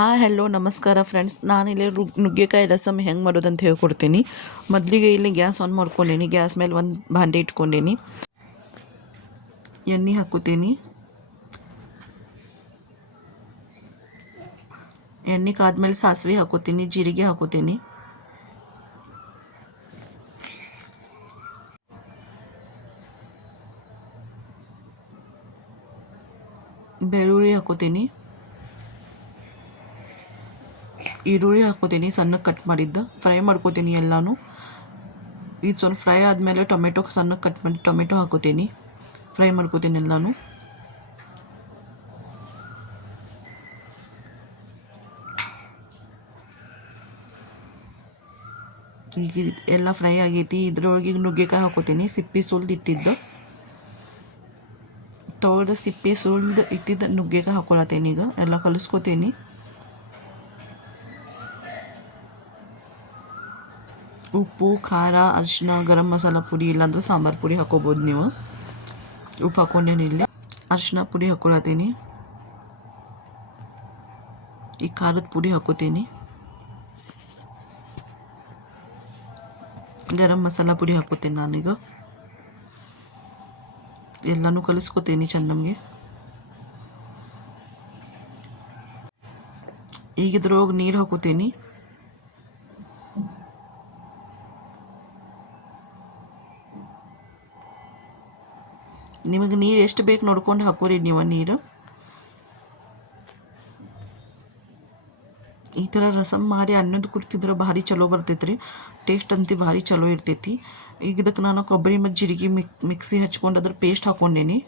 Hello ನಮಸ್ಕಾರ friends, ನಾನಿಲ್ಲಿ ನುಗ್ಗೆಕಾಯಿ ರಸಮ್ ಹೆಂಗೆ ಮಾಡೋದಂತ ಹೇಳ್ಕೊಡ್ತೀನಿ. ಮೊದಲಿಗೆ ಇಲ್ಲಿ ಗ್ಯಾಸ್ ಆನ್ ಮಾಡ್ಕೊಂಡೀನಿ. ಗ್ಯಾಸ್ ಮೇಲೆ ಒಂದು ಭಾಂಡೆ ಇಟ್ಕೊಂಡೀನಿ. ಎಣ್ಣೆ ಹಾಕೋತೀನಿ. ಎಣ್ಣೆ ಕಾದ್ಮೇಲೆ ಸಾಸಿವೆ ಹಾಕೋತೀನಿ, ಜೀರಿಗೆ ಹಾಕೋತೀನಿ. ಬೆಳ್ಳುಳ್ಳಿ ಹಾಕೋತೀನಿ. ಈರುಳ್ಳಿ ಹಾಕೋತೀನಿ, ಸಣ್ಣಗೆ ಕಟ್ ಮಾಡಿದ್ದು. ಫ್ರೈ ಮಾಡ್ಕೋತೀನಿ ಎಲ್ಲನೂ. ಇದು ಸ್ವಲ್ಪ ಫ್ರೈ ಆದಮೇಲೆ ಟೊಮೆಟೊ ಸಣ್ಣಗೆ ಕಟ್ ಮಾಡಿ ಟೊಮೆಟೊ ಹಾಕೋತೀನಿ. ಫ್ರೈ ಮಾಡ್ಕೋತೀನಿ ಎಲ್ಲನೂ. ಈಗ ಎಲ್ಲ ಫ್ರೈ ಆಗೈತಿ. ಇದ್ರೊಳಗೆ ನುಗ್ಗೆಕಾಯಿ ಹಾಕೋತೀನಿ, ಸಿಪ್ಪೆ ಸುಲ್ದು ಇಟ್ಟಿದ್ದು. ತೊಳೆದ ಸಿಪ್ಪೆ ಸುಲ್ದು ಇಟ್ಟಿದ್ದು ನುಗ್ಗೆಕಾಯಿ ಹಾಕೊಳತ್ತೇನೆ. ಈಗ ಎಲ್ಲ ಕಲಿಸ್ಕೋತೀನಿ. ಉಪ್ಪು, ಖಾರ, ಅರಿಶಿನ, ಗರಂ ಮಸಾಲ ಪುಡಿ, ಇಲ್ಲಾಂದ್ರೆ ಸಾಂಬಾರು ಪುಡಿ ಹಾಕೋಬೋದು ನೀವು. ಉಪ್ಪು ಹಾಕೊಂಡೇನಿ. ಇಲ್ಲಿ ಅರಿಶಿನ ಪುಡಿ ಹಾಕೊಳತ್ತೀನಿ. ಈ ಖಾರದ ಪುಡಿ ಹಾಕೋತೀನಿ. ಗರಂ ಮಸಾಲ ಪುಡಿ ಹಾಕೋತೀನಿ ನಾನೀಗ. ಎಲ್ಲನೂ ಕಲಿಸ್ಕೋತೀನಿ ಚಂದಂಗೆ. ಈಗ ಇದ್ರೊಳಗೆ ನೀರು ಹಾಕೋತೀನಿ. ನಿಮಗೆ ನೀರು ಎಷ್ಟು ಬೇಕು ನೋಡ್ಕೊಂಡು ಹಾಕೋರಿ ನೀವು ನೀರು. ಈ ಥರ ರಸಮ್ ಮಾಡಿ ಅನ್ನದ ಕುಡ್ತಿದ್ರೆ ಭಾರಿ ಚಲೋ ಬರ್ತೈತ್ರಿ. ಟೇಸ್ಟ್ ಅಂತಿ ಭಾರಿ ಚಲೋ ಇರ್ತೈತಿ. ಈಗ ಇದಕ್ಕೆ ನಾನು ಕೊಬ್ಬರಿ ಮತ್ತು ಜೀರಿಗೆ ಮಿಕ್ಸಿ ಹಚ್ಕೊಂಡು ಅದ್ರ ಪೇಸ್ಟ್ ಹಾಕ್ಕೊಂಡೇನಿ.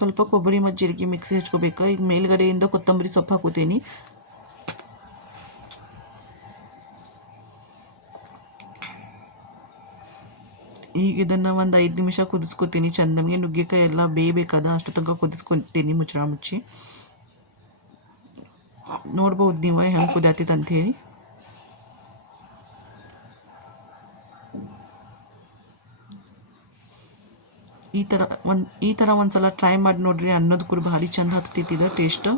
ಸ್ವಲ್ಪ ಕೊಬ್ಬರಿ ಮತ್ತು ಜೀರಿಗೆ ಮಿಕ್ಸಿ ಹಚ್ಕೋಬೇಕು. ಈಗ ಮೇಲ್ಗಡೆಯಿಂದ ಕೊತ್ತಂಬರಿ ಸೊಪ್ಪು ಹಾಕೋತೀನಿ. ಈಗ ಇದನ್ನು ಒಂದು 5 ನಿಮಿಷ ಕುದಿಸ್ಕೊತೀನಿ ಚಂದಂಗೆ. ನುಗ್ಗೆಕಾಯಿ ಎಲ್ಲ ಬೇಯಬೇಕಾದ ಅಷ್ಟು ತನಕ ಕುದಿಸ್ಕೊತೀನಿ ಮುಚ್ಚಳ ಮುಚ್ಚಿ. ನೋಡ್ಬೋದು ನೀವು ಹೆಂಗೆ ಕುದಿಯತ್ತೈತೆ ಅಂಥೇಳಿ. ಈ ಥರ ಒಂದ್ಸಲ ಟ್ರೈ ಮಾಡಿ ನೋಡ್ರಿ. ಅನ್ನೋದು ಕೂಡ ಭಾರಿ ಚಂದ ಹತ್ತೈತಿದೆ ಟೇಸ್ಟ್.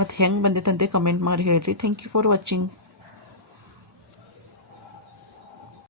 ಮತ್ತು ಹೆಂಗೆ ಬಂದೈತಂತೆ ಕಮೆಂಟ್ ಮಾಡಿ ಹೇಳ್ರಿ. Thank you for watching.